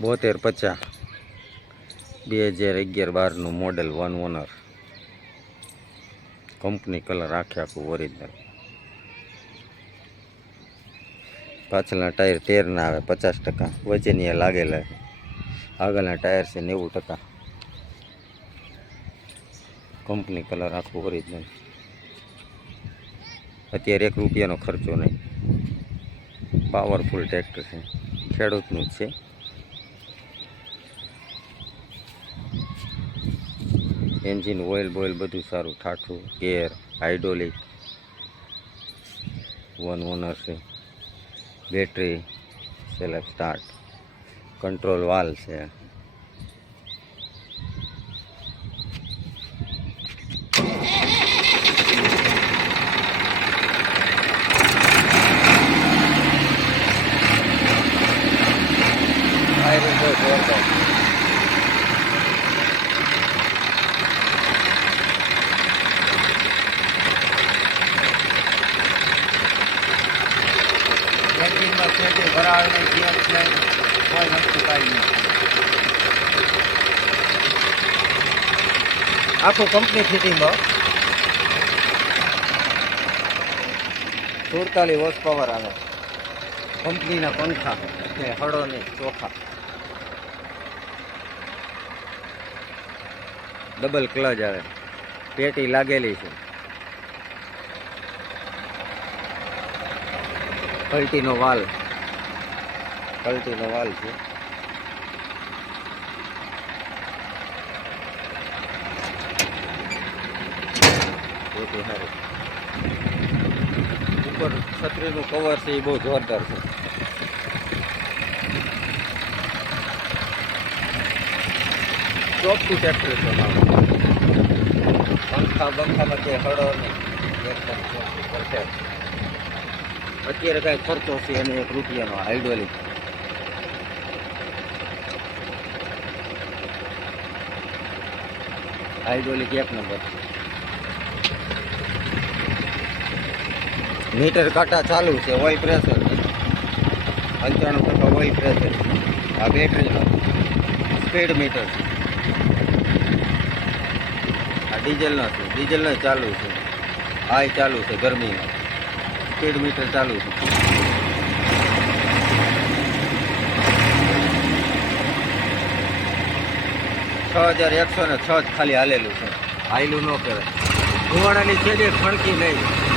7250 2011-12 model 1 honour company colour આખું original પાછળના tyre 13 ના આવે 50% વજનિયા લાગેલા છે આગળના ટાયર છે 90% કંપની કલર આખું ઓરિજિનલ અત્યારે 1 રૂપિયાનો ખર્ચો નહીં પાવરફુલ ટ્રેક્ટર છે ખેડૂતનું જ છે એન્જિન ઓઇલ બોઇલ બધું સારું ઠાઠું ગેર હાઇડ્રોલિક 1 ઓનર છે બેટરી સેલ્ફ સ્ટાર્ટ કંટ્રોલ વાલ છે આખું કંપની ફિટિંગમાં 47 હોર્સ પાવર આવે કંપનીના પંખા હળો ને ચોખા ડબલ ક્લચ આવે પેટી લાગેલી છે કલ્ટીનો વાલ છે ઉપર છત્રીનું કવર છે એ બહુ જોરદાર છે ચોખ્ખું ટ્રેક્ટર છે પંખામાં કે હળો નહીં એકદમ ચોખ્ખું પરફેક્ટ અત્યારે કાંઈ ખર્ચો છે એને 1 રૂપિયાનો હાઇડ્રોલિક એક નંબર મીટર કાંટા ચાલુ છે ઓઇલ પ્રેશર 95% ઓઇલ પ્રેશર આ બેટરીનો સ્પીડ મીટર છે આ ડીઝલનો છે ડીઝલનો ચાલુ છે આ ચાલુ છે ગરમીનો સ્પીડ મીટર ચાલુ છે 6106 જ ખાલી હાલેલું છે હાયલું ન કહેવાય ધુવાડાની છેડે ખણકી નહીં